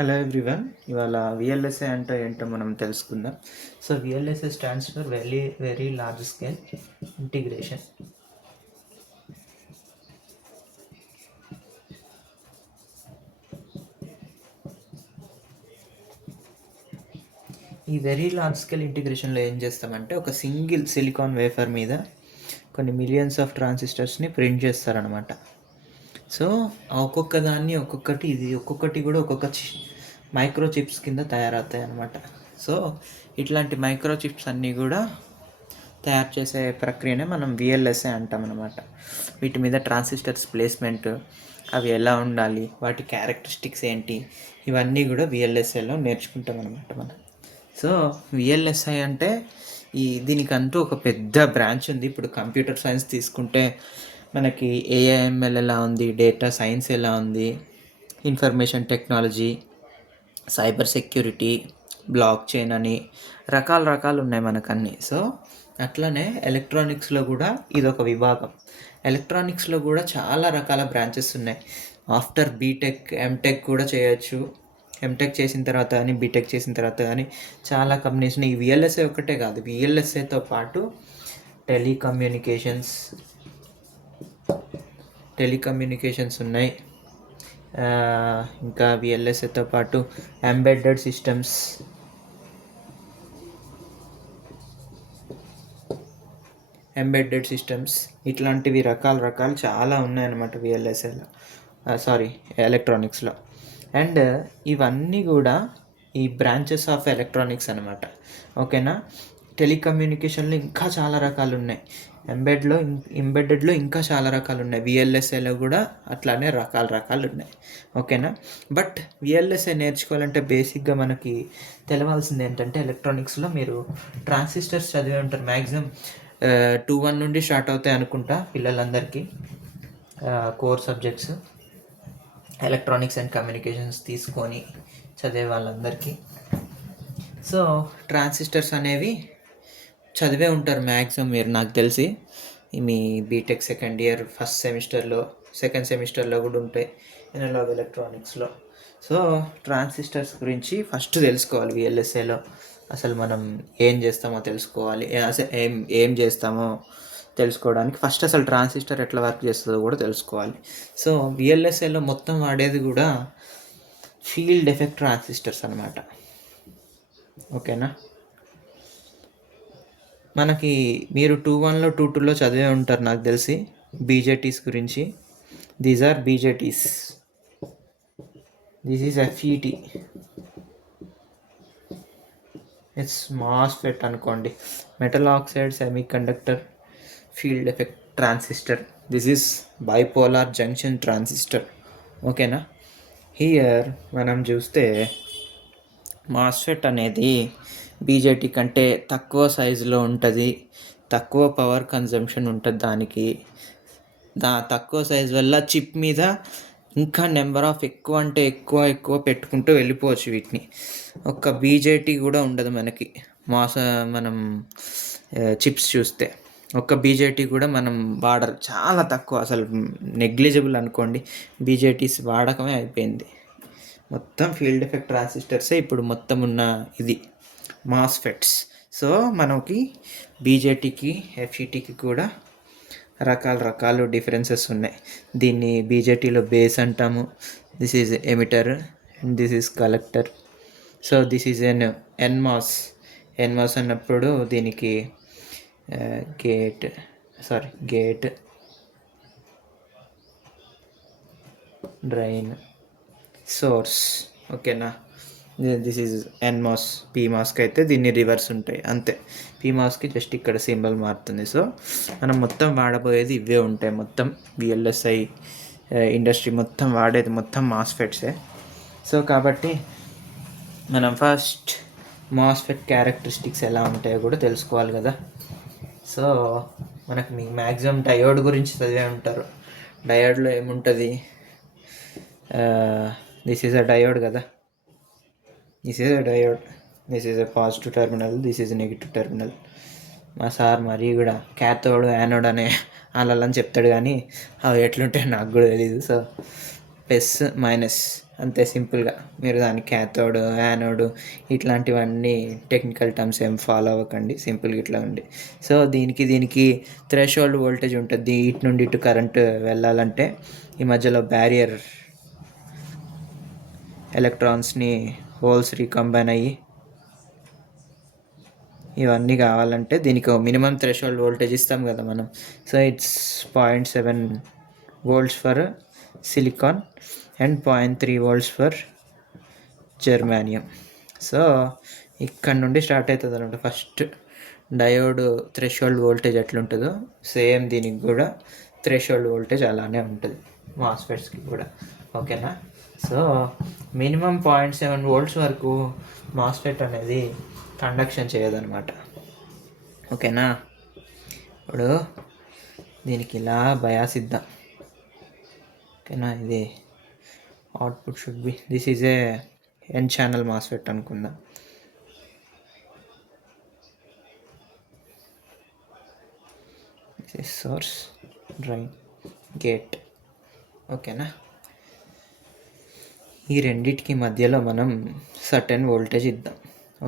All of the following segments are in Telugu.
Hello everyone. ఇవాళ విఎల్ఎస్ఐ అంటే ఏంటో మనం తెలుసుకుందాం. So VLSI stands for very large scale integration. ఈ వెరీ లార్జ్ స్కేల్ ఇంటిగ్రేషన్లో ఏం చేస్తామంటే ఒక సింగిల్ సిలికాన్ వేఫర్ మీద కొన్ని మిలియన్స్ ఆఫ్ ట్రాన్సిస్టర్స్ని ప్రింట్ చేస్తారనమాట. సో ఒక్కొక్క దాన్ని ఒక్కొక్కటి కూడా ఒక్కొక్క మైక్రో చిప్స్ కింద తయారవుతాయి అన్నమాట. సో ఇట్లాంటి మైక్రో చిప్స్ అన్నీ కూడా తయారు చేసే ప్రక్రియనే మనం విఎల్ఎస్ఐ అంటాం అన్నమాట. వీటి మీద ట్రాన్సిస్టర్స్ ప్లేస్మెంట్, అవి ఎలా ఉండాలి, వాటి క్యారెక్టరిస్టిక్స్ ఏంటి, ఇవన్నీ కూడా విఎల్ఎస్ఐలో నేర్చుకుంటాం అనమాట మనం. సో విఎల్ఎస్ఐ అంటే దీనికంటూ ఒక పెద్ద బ్రాంచ్ ఉంది. ఇప్పుడు కంప్యూటర్ సైన్స్ తీసుకుంటే మనకి ఏఐఎంఎల్ ఎలా ఉంది, డేటా సైన్స్ ఎలా ఉంది, information technology, cyber security, block chain అని రకాలు ఉన్నాయి మనకన్నీ. సో అట్లనే ఎలక్ట్రానిక్స్లో కూడా ఇదొక విభాగం. ఎలక్ట్రానిక్స్లో కూడా చాలా రకాల బ్రాంచెస్ ఉన్నాయి. ఆఫ్టర్ బీటెక్ ఎంటెక్ కూడా చేయొచ్చు. ఎంటెక్ చేసిన తర్వాత కానీ బీటెక్ చేసిన తర్వాత కానీ చాలా కంపెనీస్ ఉన్నాయి. ఈ విఎల్ఎస్ఐ ఒకటే కాదు, విఎల్ఎస్ఐతో పాటు టెలికమ్యూనికేషన్స్ ఉన్నాయి. ఇంకా విఎల్ఎస్ఐతో పాటు ఎంబెడెడ్ సిస్టమ్స్ ఇట్లాంటివి రకాలు చాలా ఉన్నాయన్నమాట విఎల్ఎస్ఐలో, ఎలక్ట్రానిక్స్లో. అండ్ ఇవన్నీ కూడా ఈ బ్రాంచెస్ ఆఫ్ ఎలక్ట్రానిక్స్ అనమాట. ఓకేనా. టెలికమ్యూనికేషన్లో ఇంకా చాలా రకాలు ఉన్నాయి. ఎంబెడెడ్లో ఇంకా చాలా రకాలు ఉన్నాయి. విఎల్ఎస్ఐలో కూడా అట్లానే రకాలు ఉన్నాయి. ఓకేనా. బట్ విఎల్ఎస్ఐ నేర్చుకోవాలంటే బేసిక్గా మనకి తెలవాల్సింది ఏంటంటే, ఎలక్ట్రానిక్స్లో మీరు ట్రాన్సిస్టర్స్ చదివే ఉంటారు. మ్యాక్సిమం 2-1 నుండి స్టార్ట్ అవుతాయి అనుకుంటా పిల్లలందరికీ core subjects electronics and communications తీసుకొని చదివే వాళ్ళందరికీ. సో ట్రాన్సిస్టర్స్ అనేవి చదివే ఉంటారు మ్యాక్సిమం మీరు, నాకు తెలిసి మీ బీటెక్ సెకండ్ ఇయర్ సెకండ్ సెమిస్టర్లో కూడా ఉంటాయి ఎనలాగ్ ఎలక్ట్రానిక్స్లో. సో ట్రాన్సిస్టర్స్ గురించి ఫస్ట్ తెలుసుకోవాలి. విఎల్ఎస్ఐలో అసలు మనం ఏం చేస్తామో తెలుసుకోవాలి. అసలు ఏం చేస్తామో తెలుసుకోవడానికి ఫస్ట్ అసలు ట్రాన్సిస్టర్ ఎట్లా వర్క్ చేస్తుందో కూడా తెలుసుకోవాలి. సో విఎల్ఎస్ఐలో మొత్తం వాడేది కూడా ఫీల్డ్ ఎఫెక్ట్ ట్రాన్సిస్టర్స్ అనమాట. ఓకేనా. మనకి మీరు 2-1లో 2-2లో చదివే ఉంటారు నాకు తెలిసి బీజేటీస్ గురించి. These are BJTs. This is FET. It's MOSFET అనుకోండి, metal oxide semi conductor field effect transistor. This is bipolar junction transistor. ఓకేనా. హియర్ మనం చూస్తే మాస్ఫెట్ అనేది బీజేటీ కంటే తక్కువ సైజులో ఉంటుంది, తక్కువ పవర్ కన్జంప్షన్ ఉంటుంది దానికి. తక్కువ సైజు వల్ల చిప్ మీద ఇంకా నెంబర్ ఆఫ్ ఎక్కువ పెట్టుకుంటూ వెళ్ళిపోవచ్చు వీటిని. ఒక్క బీజేటీ కూడా ఉండదు మనకి మనం చిప్స్ చూస్తే. ఒక్క బీజేటీ కూడా మనం వాడరు, చాలా తక్కువ, అసలు నెగ్లిజిబుల్ అనుకోండి. బీజేటీస్ వాడకమే అయిపోయింది. మొత్తం ఫీల్డ్ ఎఫెక్ట్ ట్రాన్సిస్టర్సే ఇప్పుడు మొత్తం ఉన్న ఇది మాస్ఫెట్స్. సో మనకి బీజేటీకి ఎఫ్ఈటీకి కూడా రకాలు డిఫరెన్సెస్ ఉన్నాయి. దీన్ని బీజేటీలో బేస్ అంటాము. This is emitter and this is collector. So this is NMOS అన్నప్పుడు దీనికి గేట్, డ్రైన్, సోర్స్. ఓకేనా. This is NMOS. పీమాస్కి అయితే దీన్ని రివర్స్ ఉంటాయి అంతే. పీమాస్కి జస్ట్ ఇక్కడ సింబల్ మారుతుంది. సో మనం మొత్తం వాడబోయేది ఇవే ఉంటాయి. మొత్తం విఎల్ఎస్ఐ ఇండస్ట్రీ మొత్తం వాడేది మొత్తం మాస్ఫెట్సే. సో కాబట్టి మనం ఫస్ట్ మాస్ఫెట్ క్యారెక్టరిస్టిక్స్ ఎలా ఉంటాయో కూడా తెలుసుకోవాలి కదా. సో మనకు మీ మ్యాక్సిమం డయోడ్ గురించి చదివే ఉంటారు. డయోడ్లో ఏముంటుంది, దిస్ ఈజ్ అ డయోడ్ కదా. This is a positive terminal, this is negative terminal. మా సార్ మరీ కూడా క్యాథోడ్ యానోడ్ అనే అలా చెప్తాడు, కానీ అవి ఎట్లుంటాయో నాకు కూడా తెలీదు. సో ప్లస్ మైనస్ అంతే సింపుల్గా. మీరు దాని క్యాథోడ్ యానోడ్ ఇట్లాంటివన్నీ టెక్నికల్ టర్మ్స్ ఏం ఫాలో అవ్వకండి, సింపుల్గా ఇట్లా ఉంది. సో దీనికి థ్రెషోల్డ్ వోల్టేజ్ ఉంటుంది. ఇటు నుండి ఇటు కరెంట్ వెళ్ళాలంటే ఈ మధ్యలో బ్యారియర్ ఎలక్ట్రాన్స్ని హోల్స్ రీకంబైన్ అయ్యి ఇవన్నీ కావాలంటే దీనికి మినిమం థ్రెషోల్డ్ వోల్టేజ్ ఇస్తాం కదా మనం. So it's 0.7 volts for silicon and 0.3 volts for germanium. So ఇక్కడ నుండి స్టార్ట్ అవుతుంది అనమాట. ఫస్ట్ డయోడ్ థ్రెషోల్డ్ వోల్టేజ్ ఎట్లుంటుందో సేమ్ దీనికి కూడా థ్రెషోల్డ్ వోల్టేజ్ అలానే ఉంటుంది మాస్ఫెట్స్కి కూడా. ఓకేనా. సో మినిమం 0.7 volts వరకు మాస్ఫెట్ అనేది కండక్షన్ చేయదన్నమాట. ఓకేనా. ఇప్పుడు దీనికి ఇలా బయాస్ ఇద్దాం. ఓకేనా. ఇది output should be, this is a N channel MOSFET అనుకుందాం. This is source, drain, gate. ఓకేనా. ఈ రెండిటికి మధ్యలో మనం సర్టెన్ వోల్టేజ్ ఇద్దాం.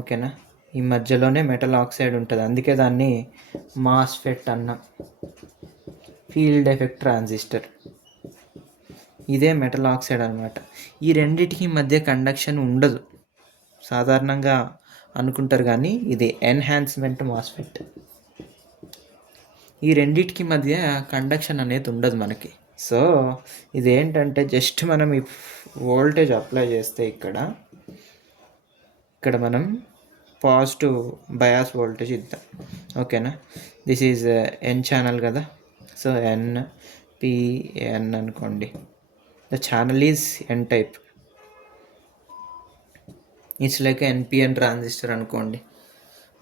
ఓకేనా. ఈ మధ్యలోనే మెటల్ ఆక్సైడ్ ఉంటుంది, అందుకే దాన్ని మాస్ఫెట్ అన్నాం. ఫీల్డ్ ఎఫెక్ట్ ట్రాన్సిస్టర్, ఇదే మెటల్ ఆక్సైడ్ అనమాట. ఈ రెండిటికి మధ్య కండక్షన్ ఉండదు సాధారణంగా అనుకుంటారు, కానీ ఇది ఎన్హాన్స్మెంట్ మాస్ఫెట్. ఈ రెండిటికి మధ్య కండక్షన్ అనేది ఉండదు మనకి. సో ఇదేంటంటే జస్ట్ మనం ఈ వోల్టేజ్ అప్లై చేస్తే ఇక్కడ మనం పాజిటివ్ బయాస్ వోల్టేజ్ ఇద్దాం. ఓకేనా. దిస్ ఈజ్ ఎన్ ఛానల్ కదా. సో ఎన్ అనుకోండి. The channel is N type. It's like NPN transistor అనుకోండి.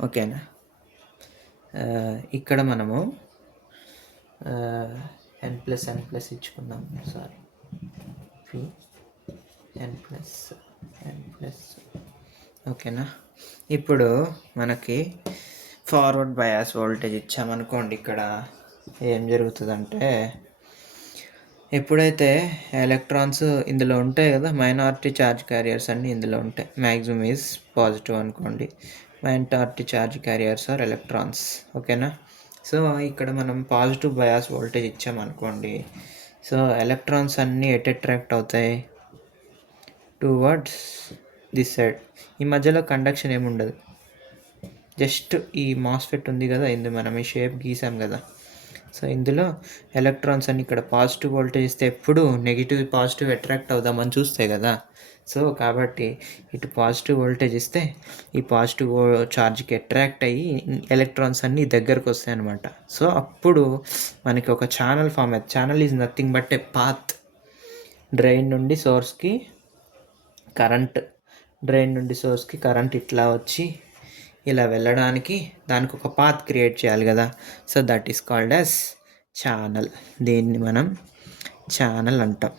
ఓకేనా. ఇక్కడ మనము n ప్లస్ ఇచ్చుకుందాం. Sorry, n plus. ఓకేనా. ఇప్పుడు మనకి ఫార్వర్డ్ బయాస్ వోల్టేజ్ ఇచ్చామనుకోండి. ఇక్కడ ఏం జరుగుతుందంటే ఎప్పుడైతే ఎలక్ట్రాన్స్ ఇందులో ఉంటాయి కదా, మైనారిటీ ఛార్జ్ క్యారియర్స్ అన్నీ ఇందులో ఉంటాయి. మ్యాక్సిమం ఈజ్ పాజిటివ్ అనుకోండి. Minority charge carriers are electrons. ఓకేనా. సో ఇక్కడ మనం పాజిటివ్ బయాస్ వోల్టేజ్ ఇచ్చామనుకోండి. సో ఎలక్ట్రాన్స్ అన్నీ అట్రాక్ట్ అవుతాయి టువర్డ్స్ దిస్ సైడ్. ఈ మధ్యలో కండక్షన్ ఏముండదు. జస్ట్ ఈ మాస్ఫెట్ ఉంది కదా, ఇందులో మనం ఈ షేప్ గీసాం కదా. సో ఇందులో ఎలక్ట్రాన్స్ అన్ని ఇక్కడ పాజిటివ్ వోల్టేజ్ ఇస్తే ఎప్పుడు నెగిటివ్ పాజిటివ్ అట్రాక్ట్ అవుదామని చూస్తాయి కదా. సో కాబట్టి ఇటు పాజిటివ్ వోల్టేజ్ ఇస్తే ఈ పాజిటివ్ ఛార్జ్కి అట్రాక్ట్ అయ్యి ఎలక్ట్రాన్స్ అన్నీ దగ్గరకు వస్తాయి అన్నమాట. సో అప్పుడు మనకి ఒక ఛానల్ ఫామ్ అవుతుంది. Channel is nothing but A path. Drain నుండి సోర్స్కి కరెంట్ ఇట్లా వచ్చి ఇలా వెళ్ళడానికి దానికి ఒక పాత్ క్రియేట్ చేయాలి కదా. So that is called as channel. దీన్ని మనం ఛానల్ అంటాం.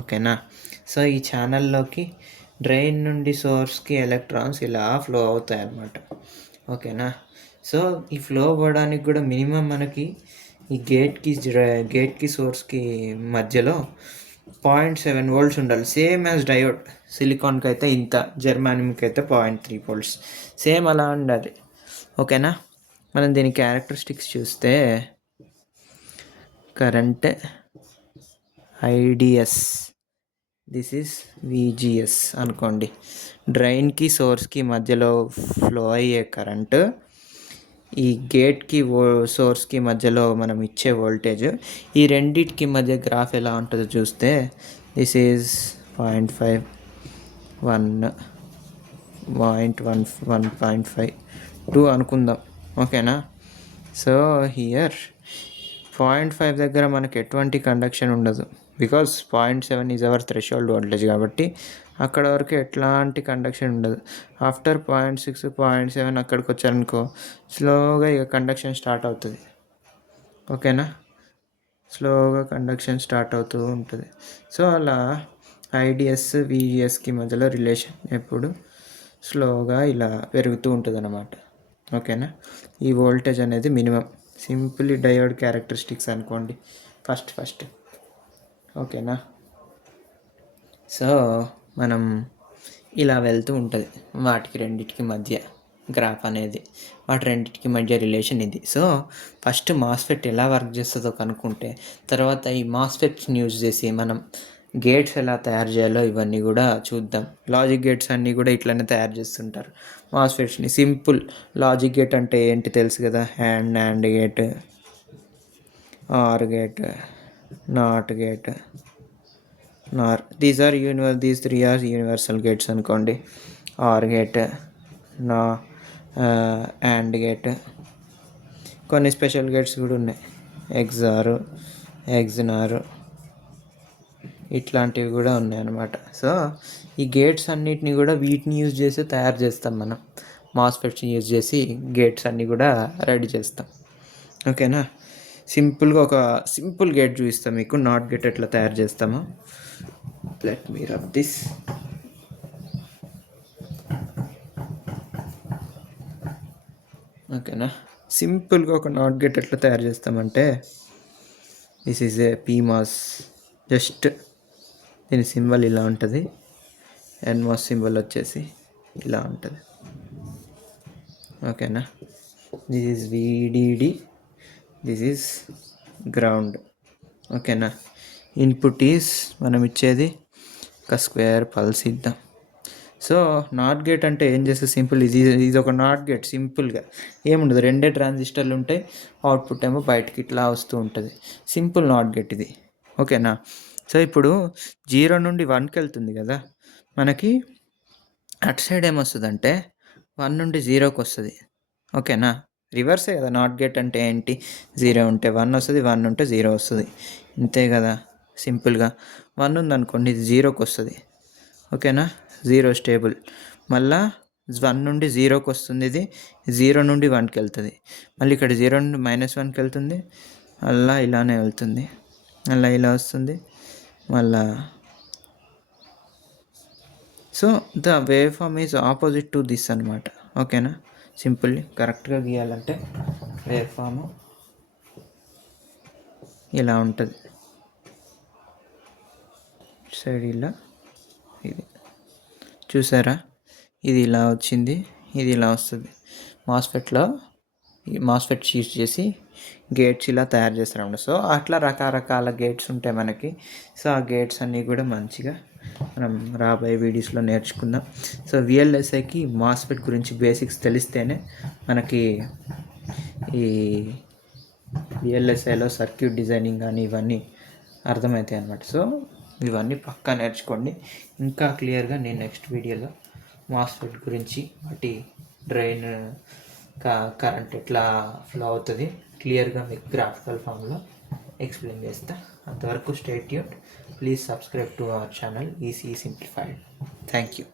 ఓకేనా. సో ఈ ఛానల్లోకి డ్రైన్ నుండి సోర్స్కి ఎలక్ట్రాన్స్ ఇలా ఫ్లో అవుతాయి అన్నమాట. ఓకేనా. సో ఈ ఫ్లో అవ్వడానికి కూడా మినిమం మనకి ఈ గేట్కి సోర్స్కి మధ్యలో 0.7 volts ఉండాలి. Same as diode. సిలికాన్కి అయితే ఇంత, జర్మానియంకి అయితే 0.3 volts. సేమ్ అలా ఉండాలి. ఓకేనా. మనం దీని క్యారెక్టరిస్టిక్స్ చూస్తే current IDS, this is VGS అనుకోండి. డ్రైన్కి సోర్స్కి మధ్యలో ఫ్లో అయ్యే కరెంటు, ఈ గేట్కి సోర్స్కి మధ్యలో మనం ఇచ్చే వోల్టేజ్, ఈ రెండింటికి మధ్య గ్రాఫ్ ఎలా ఉంటుందో చూస్తే దిస్ ఈజ్ 0.5, 1, 0.1, 2 అనుకుందాం. ఓకేనా. సో హియర్ 0.5 దగ్గర మనకు ఎటువంటి కండక్షన్ ఉండదు, because 0.7 is our threshold voltage కాబట్టి అక్కడ వరకు ఎట్లాంటి కండక్షన్ ఉండదు. ఆఫ్టర్ 0.6, 0.7 అక్కడికి వచ్చారనుకో స్లోగా ఇక కండక్షన్ స్టార్ట్ అవుతుంది. ఓకేనా. స్లోగా కండక్షన్ స్టార్ట్ అవుతూ ఉంటుంది. సో అలా ఐడిఎస్ విజిఎస్కి మధ్యలో రిలేషన్ ఎప్పుడు స్లోగా ఇలా పెరుగుతూ ఉంటుంది అన్నమాట. ఓకేనా. ఈ వోల్టేజ్ అనేది మినిమం. సింపుల్లీ డయోడ్ క్యారెక్టరిస్టిక్స్ అనుకోండి ఫస్ట్. ఓకేనా. సో మనం ఇలా వెళ్తూ ఉంటుంది వాటికి రెండిటికి మధ్య గ్రాఫ్ అనేది, వాటి రెండిటికి మధ్య రిలేషన్ ఇది. సో ఫస్ట్ మాస్ఫెట్ ఎలా వర్క్ చేస్తుందో కనుక్కుంటే తర్వాత ఈ మాస్ఫెట్స్ని యూజ్ చేసి మనం గేట్స్ ఎలా తయారు చేయాలో ఇవన్నీ కూడా చూద్దాం. లాజిక్ గేట్స్ అన్నీ కూడా ఇట్లనే తయారు చేస్తుంటారు మాస్ఫెట్స్ని. సింపుల్ లాజిక్ గేట్ అంటే ఏంటి తెలుసు కదా, AND gate, OR gate, NOT gate, NOR. These three are universal gates అనుకోండి. OR gate, NAND, AND gate. కొన్ని స్పెషల్ గేట్స్ కూడా ఉన్నాయి, ఎగ్జార్, ఎగ్జినార్, ఇట్లాంటివి కూడా ఉన్నాయి అన్నమాట. సో ఈ గేట్స్ అన్నిటిని కూడా వీటిని యూజ్ చేసి తయారు చేస్తాం మనం. మాస్ఫెట్స్ని యూజ్ చేసి గేట్స్ అన్నీ కూడా రెడీ చేస్తాం. ఓకేనా. సింపుల్గా ఒక సింపుల్ గేట్ చూపిస్తాం మీకు, నాట్ గేట్ ఎట్లా తయారు చేస్తామో. Let me rub this. ఓకేనా. సింపుల్గా ఒక నాట్ గేట్ ఎట్లా తయారు చేస్తామంటే, this is A PMOS. Just దీని సింబల్ ఇలా ఉంటుంది, ఎన్మాస్ సింబల్ వచ్చేసి ఇలా ఉంటుంది. ఓకేనా. This is VDD, this is ground. ఓకేనా. ఇన్పుట్ ఈజ్ మనం ఇచ్చేది ఒక స్క్వేర్ పల్స్ ఇద్దాం. సో నాట్ గేట్ అంటే ఏం చేస్తే సింపుల్, ఇది ఒక నాట్ గేట్. సింపుల్గా ఏముండదు, రెండే ట్రాన్సిస్టర్లు ఉంటాయి, అవుట్పుట్ ఏమో బయటికి ఇట్లా వస్తూ ఉంటుంది. సింపుల్ నాట్ గేట్ ఇది. ఓకేనా. సో ఇప్పుడు 0 నుండి 1కి వెళ్తుంది కదా, మనకి అటు సైడ్ ఏమొస్తుందంటే 1 నుండి 0కి వస్తుంది. ఓకేనా. రివర్సే కదా నాట్ గేట్ అంటే ఏంటి, 0 ఉంటే 1 వస్తుంది, 1 ఉంటే 0 వస్తుంది, ఇంతే కదా. సింపుల్గా 1 ఉందనుకోండి, ఇది 0కి వస్తుంది. ఓకేనా. 0 స్టేబుల్. మళ్ళీ 1 నుండి 0కి వస్తుంది, ఇది 0 నుండి 1కి వెళ్తుంది. మళ్ళీ ఇక్కడ 0 నుండి -1కి వెళ్తుంది, అలా ఇలానే వెళ్తుంది, అలా ఇలా వస్తుంది మళ్ళా. So the wave form is opposite to this అనమాట. ఓకేనా. సింపుల్లీ కరెక్ట్గా గీయాలంటే వేవ్ ఫామ్ ఇలా ఉంటుంది. సైడ్ ఇలా, ఇది చూసారా, ఇది ఇలా వచ్చింది, ఇది ఇలా వస్తుంది. మాస్ఫెట్లో మాస్ఫెట్స్ యూజ్ చేసి గేట్స్ ఇలా తయారు చేస్తారన్నమాట. సో అట్లా రకరకాల గేట్స్ ఉంటాయి మనకి. సో ఆ గేట్స్ అన్నీ కూడా మంచిగా మనం రాబోయే వీడియోస్లో నేర్చుకుందాం. సో విఎల్ఎస్ఐకి మాస్ఫెట్ గురించి బేసిక్స్ తెలిస్తేనే మనకి ఈ విఎల్ఎస్ఐలో సర్క్యూట్ డిజైనింగ్ కానీ ఇవన్నీ అర్థమవుతాయి అన్నమాట. సో ఇవన్నీ పక్కా నేర్చుకోండి. ఇంకా క్లియర్గా నేను నెక్స్ట్ వీడియోలో మాస్ఫెట్ గురించి, వాటి డ్రైన్ కరెంట్ ఎట్లా ఫ్లో అవుతుంది క్లియర్గా మీకు గ్రాఫికల్ ఫామ్లో ఎక్స్ప్లెయిన్ చేస్తా. అంతవరకు stay tuned. Please subscribe to our channel EC simplified. Thank you.